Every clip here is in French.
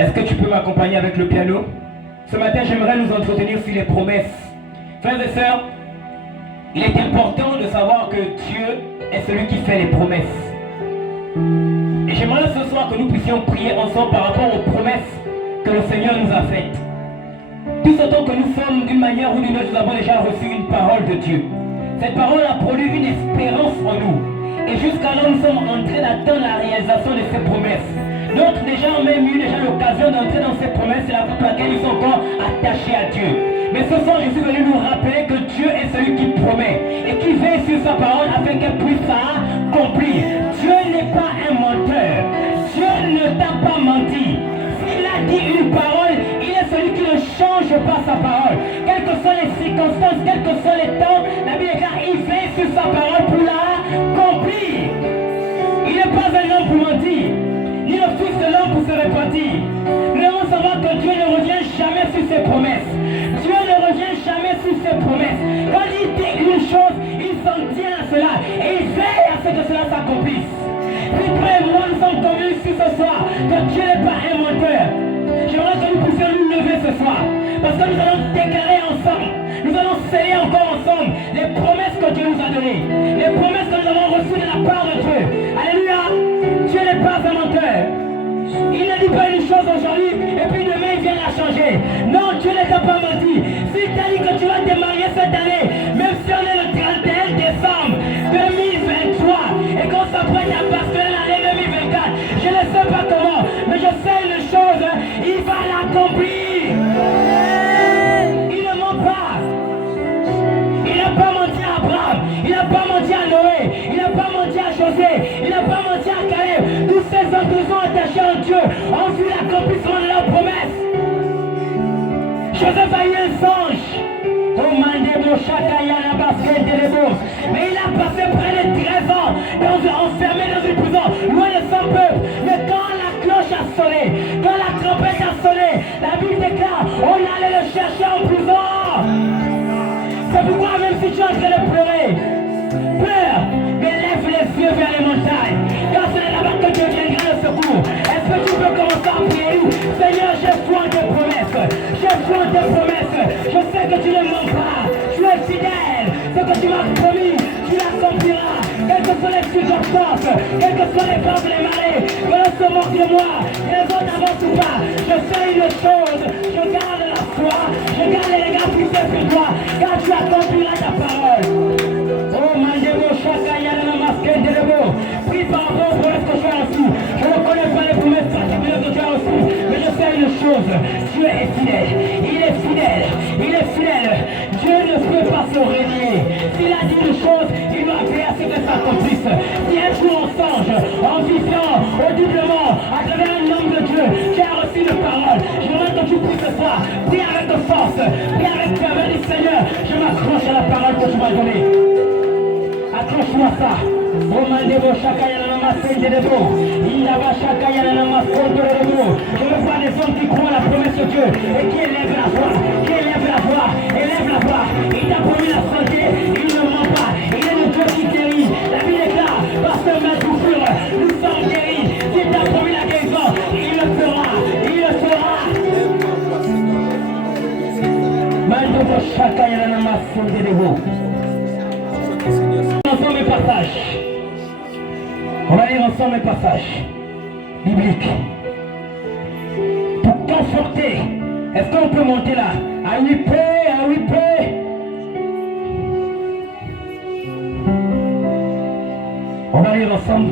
Est-ce que tu peux m'accompagner avec le piano? Ce matin, j'aimerais nous entretenir sur les promesses. Frères et sœurs, il est important de savoir que Dieu est celui qui fait les promesses. Et j'aimerais ce soir que nous puissions prier ensemble par rapport aux promesses que le Seigneur nous a faites. Tout ce temps que nous sommes, d'une manière ou d'une autre, nous avons déjà reçu une parole de Dieu. Cette parole a produit une espérance en nous. Et jusqu'à là, nous sommes en train d'attendre la réalisation de ces promesses. D'autres déjà ont même eu déjà l'occasion d'entrer dans ces promesses, c'est la raison pour laquelle ils sont encore attachés à Dieu. Mais ce soir, je suis venu nous rappeler que Dieu est celui qui promet et qui veille sur sa parole afin qu'elle puisse s'accomplir. Dieu n'est pas un menteur. Dieu ne t'a pas menti. S'il a dit une parole, il est celui qui ne change pas sa parole. Quelles que soient les circonstances, quels que soient les temps, la Bible déclare il veille sur sa parole pour l'accomplir. Il n'est pas un homme pour mentir, ni le fils de l'homme pour se repentir. Nous devons savoir que Dieu ne revient jamais sur ses promesses. Dieu ne revient jamais sur ses promesses. Quand il dit une chose, il s'en tient à cela et il veille à ce que cela s'accomplisse. Puis toi et moi, nous sommes convaincus ce soir que Dieu n'est pas un menteur. J'aimerais que nous puissions nous lever ce soir, parce que nous allons déclarer ensemble, nous allons sceller encore ensemble les promesses que Dieu nous a données, les promesses que nous avons reçues de la part de Dieu. Alléluia. Dieu n'est pas un menteur. Il ne dit pas une chose aujourd'hui et puis demain il vient la changer. Non, Dieu ne t'a pas menti. S'il t'a dit que tu vas te marier cette année, même si on est le 31 décembre 2023 et qu'on s'apprête à basculer l'année 2024, je ne sais pas comment, mais je sais une chose, il va l'accomplir. Il ne ment pas. Il n'a pas menti à Abraham, il n'a pas menti à Noé, il n'a pas menti à José, il n'a pas menti à Caleb. Tous ces autres sont attachés en Dieu, ont vu l'accomplissement de leur promesse. Joseph a eu un songe. Mais il a passé près de 13 ans enfermé dans une prison, loin de son peuple. Mais quand la cloche a sonné, quand la trompette a sonné, la Bible déclare, on allait le chercher en prison. C'est pourquoi même si tu es en train de pleurer, pleure, mais lève les yeux vers les montagnes, car c'est là-bas que Dieu viendra le secours. Est-ce que tu peux commencer à prier? Seigneur, j'ai foi en tes promesses, j'ai foi en tes promesses, je sais que tu ne mens pas, tu es fidèle, ce que tu m'as promis, tu l'accompliras, quelles que soient les circonstances, quelles que soient les vents, les marées, que l'on se moque de moi, que les autres n'avancent ou pas, je sais une chose, je garde la foi, je garde les regards fixés sur toi, car tu accompliras ta parole. Oh Mandebo Shakaya Namaske Delebo, prie par rapport aux promesses que tu as reçues. Je ne connais pas les promesses particulières que tu as reçues, mais je sais une chose, Dieu est fidèle, il est fidèle, il est fidèle. Dieu ne peut pas se renier. S'il a dit une chose, il doit faire à ce que ça accomplisse. Si un jour on songe, en vivant audiblement, à travers un homme de Dieu qui a reçu une parole, je demande que tu puisses ce soir, prie avec force, prie avec ferveur, dis Seigneur, je m'accroche à la parole que tu m'as donnée. Accroche-moi ça. Romandebo Shakaya Nama Sendelebo. Indaba Shakaya Nama Sondorebo. Je veux voir des hommes qui croient à la promesse de Dieu et qui élèvent la voix, qui élèvent la voix, élèvent la voix. Il t'a promis la santé, il ne ment pas. Il est le Dieu qui guérit. La Bible déclare, par ce même bouffure, nous sommes guéris. S'il t'a promis la guérison, il le fera, il le fera. Mandebo Shakaya Nama Sendelebo. Ensemble un passage. On va lire ensemble un passage biblique pour conforter. Est-ce qu'on peut monter là? I will pray. On va lire ensemble.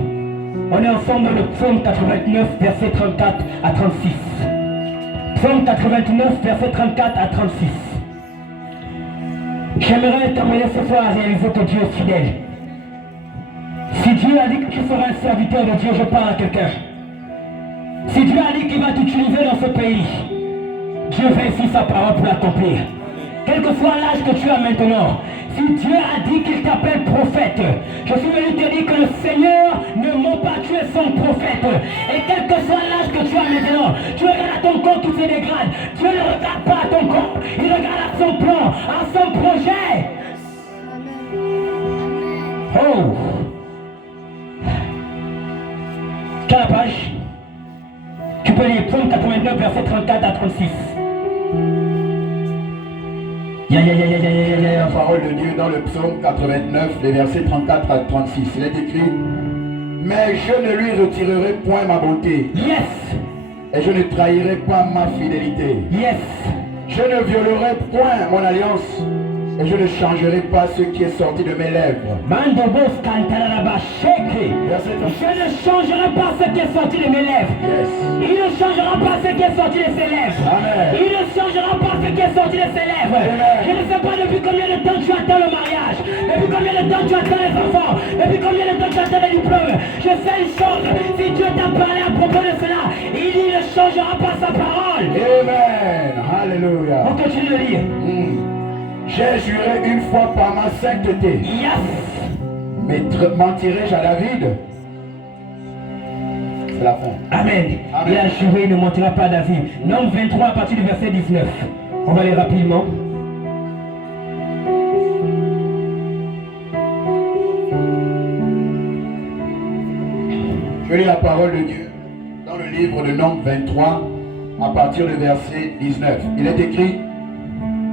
On est ensemble dans le psaume 89 verset 34 à 36. Psaume 89 verset 34 à 36. J'aimerais terminer ce soir à réaliser que Dieu est fidèle. Si Dieu a dit que tu seras un serviteur de Dieu, je parle à quelqu'un. Si Dieu a dit qu'il va t'utiliser dans ce pays, Dieu veille sur sa parole pour l'accomplir. Quel que soit l'âge que tu as maintenant, si Dieu a dit qu'il t'appelle prophète, je suis venu te dire que le Seigneur ne ment pas, tu es son prophète. Et quel que soit l'âge que tu as maintenant, tu regardes à ton corps qui se dégrade. Dieu ne regarde pas à ton corps, il regarde à son plan, à son projet. Oh! Quelle page? Tu peux lire. lire Psaume 89, verset 34 à 36. La parole de Dieu dans le psaume 89, les versets 34 à 36. Il est écrit: mais je ne lui retirerai point ma bonté. Yes. Et je ne trahirai pas ma fidélité. Yes. Je ne violerai point mon alliance. Et je ne changerai pas ce qui est sorti de mes lèvres. Je ne changerai pas ce qui est sorti de mes lèvres. Yes. Il ne changera pas ce qui est sorti de ses lèvres. Amen. Il ne changera pas ce qui est sorti de ses lèvres. Amen. Je ne sais pas depuis combien de temps tu attends le mariage. Depuis combien de temps tu attends les enfants. Depuis combien de temps tu attends les diplômes. Je sais une chose. Si Dieu t'a parlé à propos de cela, il ne changera pas sa parole. Amen. Alléluia. On continue de lire. J'ai juré une fois par ma sainteté. Yes. Mais mentirai-je à David? C'est la fin. Amen. Amen. Il a juré, il ne mentira pas à David. Nombre 23 à partir du verset 19. On va aller rapidement. Je lis la parole de Dieu dans le livre de Nombre 23 à partir du verset 19. Il est écrit: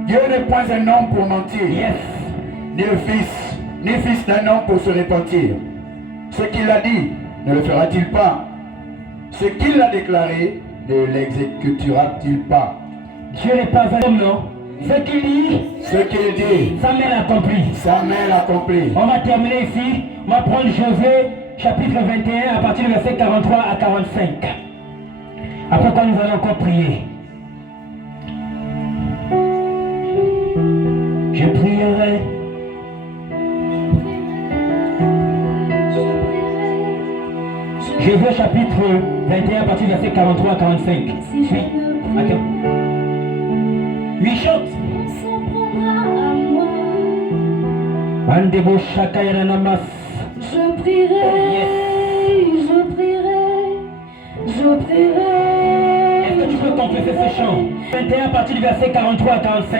Dieu n'est point un homme pour mentir, Yes. ni fils d'un homme pour se repentir. Ce qu'il a dit, ne le fera-t-il pas? Ce qu'il a déclaré, ne l'exécutera-t-il pas? Dieu n'est pas un homme, non. Ce qu'il dit, Ce qu'il dit, sa main l'accomplit. sa main l'accomplit. On va terminer ici. On va prendre Josué, chapitre 21, à partir du verset 43 à 45. Après quoi nous allons encore prier. Je prierai. Josué chapitre 21 à partir du verset 43 à 45. Oui. Attends. 8 chante. Andebo Shakayana Namas. Je prierai, je prierai, je prierai. Est-ce que tu peux confesser ce chant? 21 à partir du verset 43 à 45.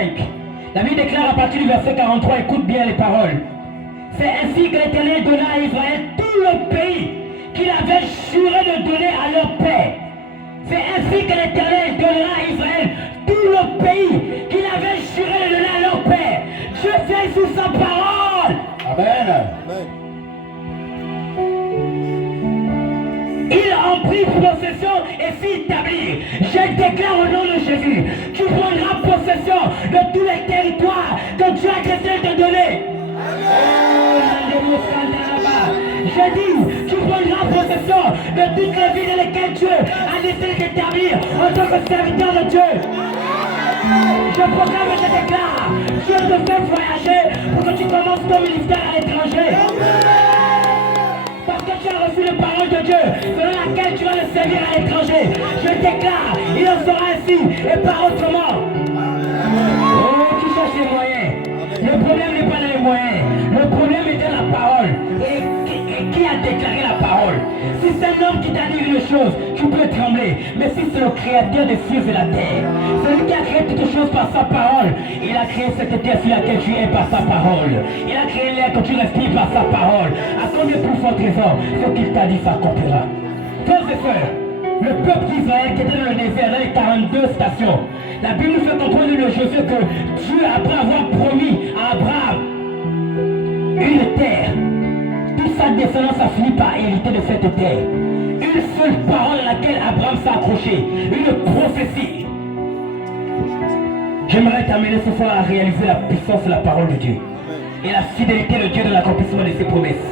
La Bible déclare à partir du verset 43, écoute bien les paroles. C'est ainsi que l'Éternel donna à Israël tout le pays qu'il avait juré de donner à leur père. C'est ainsi que l'Éternel donnera à Israël tout le pays qu'il avait juré de donner à leur père. Dieu fait sous sa parole. Amen. Il en prit possession et fit établir. Je déclare au nom de Jésus, tu prendras possession de tous les territoires que Dieu a décidé de te donner. Je dis, tu prendras possession de toutes les villes dans lesquelles Dieu a décidé de t'établir en tant que serviteur de Dieu. Je proclame et je déclare, Dieu te fait voyager pour que tu commences ton ministère à l'étranger. Parce que tu as reçu la parole de Dieu, selon laquelle tu vas le servir à l'étranger. Je déclare, il en sera ainsi et pas autrement. Oh, tu cherches les moyens. Le problème n'est pas dans les moyens. Le problème est dans la parole. Et qui a déclaré la parole? Si c'est un homme qui t'a dit une chose, tu peux trembler. Mais si c'est le créateur des cieux et la terre, celui qui a créé toutes choses par sa parole, il a créé cette terre sur laquelle tu es par sa parole. Il a créé l'air que tu respires par sa parole. À combien plus fort trésor, ce qu'il t'a dit s'accomplira. Frères et sœurs, le peuple d'Israël qui était dans le désert, dans les 42 stations, la Bible nous fait comprendre le Josué que Dieu, après avoir promis à Abraham une terre, toute sa descendance a fini par hériter de cette terre. Une seule parole à laquelle Abraham s'est accroché, une prophétie. J'aimerais t'amener ce soir à réaliser la puissance de la parole de Dieu et la fidélité de Dieu dans l'accomplissement de ses promesses.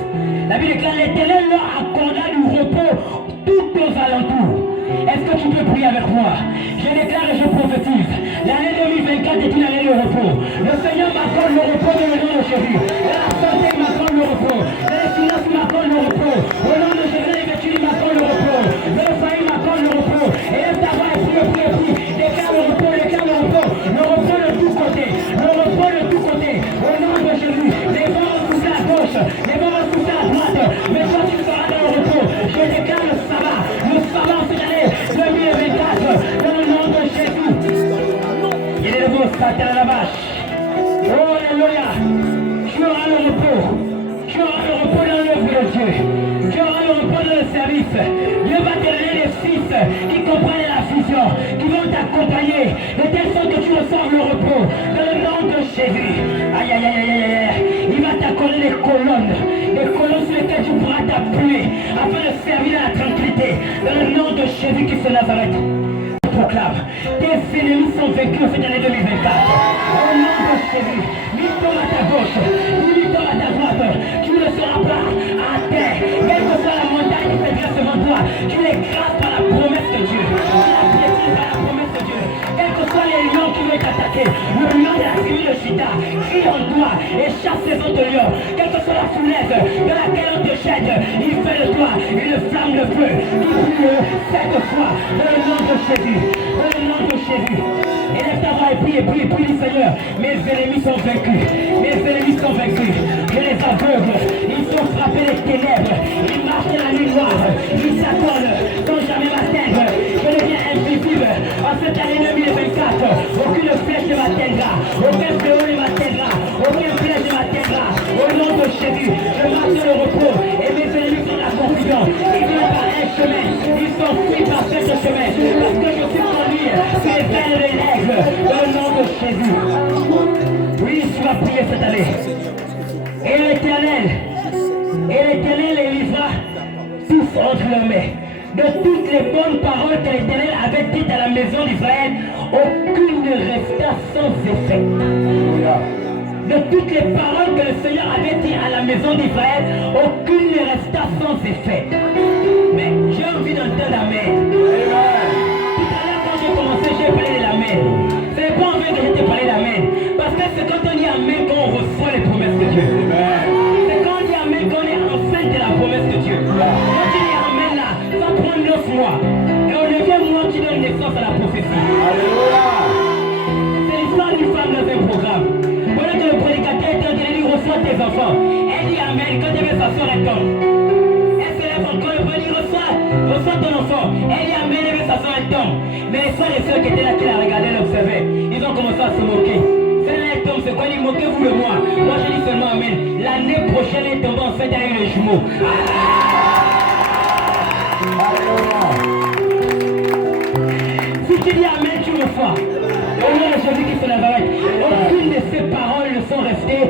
La Bible déclare: l'Éternel leur accorda du repos tout aux alentours. Est-ce que tu peux prier avec moi? Je déclare et je prophétise. L'année 2024 est une année de repos. Le Seigneur m'accorde le repos dans le nom de Jésus. La santé m'accorde le repos. Les finances m'accordent le repos. Au nom de Jésus, les vêtus m'accordent le repos. Le foyer m'accorde le repos. Et le tabac est pris. Déclare le repos, déclare le repos. Le repos de tous côtés. Le repos de tous côtés. Au nom de Jésus. Les vents vont pousser à gauche. Les vents vont pousser à droite. Mais toi, tu seras dans le repos. Je déclare le sabbat. Le sabbat en cette année 2024. Dans le nom de Jésus. Il est le beau Satan à la vache. Oh, alléluia. Tu auras le repos. Tu auras le repos dans l'œuvre de Dieu. Tu auras le repos dans le service. Dieu va te donner des fils qui comprennent la t'accompagner, de telle sorte que tu reçoives le repos, dans le nom de Jésus. Aïe, aïe, aïe, aïe, aïe. Il va t'accorder des colonnes sur lesquelles tu pourras t'appuyer, afin de servir à la tranquillité, dans le nom de Jésus qui se Nazareth. Proclame, tes ennemis sont vaincus en cette année 2024. Au nom de Jésus, lui-tombe à ta gauche, lui-tombe à ta droite, tu ne seras pas à terre. Quelle que soit la montagne qui fait grâce devant toi, tu l'écrases par la promesse de Dieu. Tu la piétines par la promesse de Dieu. Quels que soient les lions qui veulent t'attaquer, le lion de la tribu de Juda crie en toi et chasse les autres lions. Quelle que soit la fournaise de laquelle on te jette, il fait de toi une flamme de feu qui brûle cette fois dans le nom de Jésus. Dans le nom de Jésus. Élève ta voix et prie, dis Seigneur, mes ennemis sont vaincus. Mes ennemis sont vaincus. Je les aveugle. Ils sont frappés des ténèbres. Ils marchent dans la nuit noire. Ils s'attendent sans jamais m'atteindre. Je deviens invisible. En cette année 2024, aucune flèche ne m'atteindra. Aucun fléau ne m'atteindra. Aucun flèche ne m'atteindra. Au nom de Jésus, je marche dans le repos. Et mes ennemis sont la confusion. Ils viennent par un chemin. Ils sont fuis par ce chemin. Parce que je suis conduit sur les ailes de l'aigle. Au nom de Jésus. Oui, tu vas prier cette année. Et l'Éternel les livra tous entre leurs mains. De toutes les bonnes paroles que l'Éternel avait dites à la maison d'Israël, aucune ne resta sans effet. De toutes les paroles que le Seigneur avait dites à la maison d'Israël, aucune ne resta sans effet. Mais j'ai envie d'entendre Amen. Tout à l'heure quand j'ai commencé, j'ai parlé de l'Amen. Ce n'est pas en vain que je t'ai parlé d'Amen. Parce que c'est quand on dit Amen qu'on reçoit les promesses de Dieu. C'est quand on dit Amen qu'on est enceinte de la promesse de Dieu. Quand tu dis Amen là, ça prend 9 mois. Et au 9e mois, tu donnes naissance à la prophétie. C'est l'histoire d'une femme dans un programme. Pendant que le prédicateur était en train de dire reçois tes enfants. Elle dit Amen, quand elle veut s'asseoir, elle tombe. Elle se lève encore, le prédicateur dit reçois ton enfant. Elle dit Amen, elle veut s'asseoir, elle tombe. Mais les frères et sœurs qui étaient là, qui la regardaient, l'observaient, ils ont commencé à se moquer. Celle-là, elle tombe, c'est quoi? Ils moquez-vous de moi. Moi, je dis seulement Amen. L'année prochaine, elle tombe enceinte avec les jumeaux. Si tu dis Amen, tu reçois. Au nom de Jésus qui se Nazareth, aucune de ces paroles ne sont restées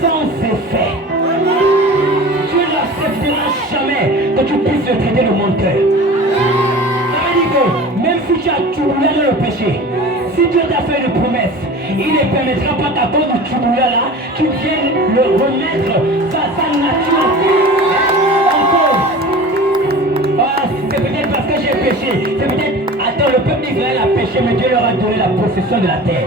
sans effet. Tu n'accepteras jamais que tu puisses le traiter de menteur. Ça veut dire que même si tu as trouvé dans le péché, si Dieu t'a fait une promesse, il ne permettra pas qu'à cause du troubleur là, tu viennes le remettre sa nature en cause. Oh, c'est peut-être parce que j'ai péché. C'est peut-être, attends, le peuple d'Israël a péché, mais Dieu leur a donné la possession de la terre.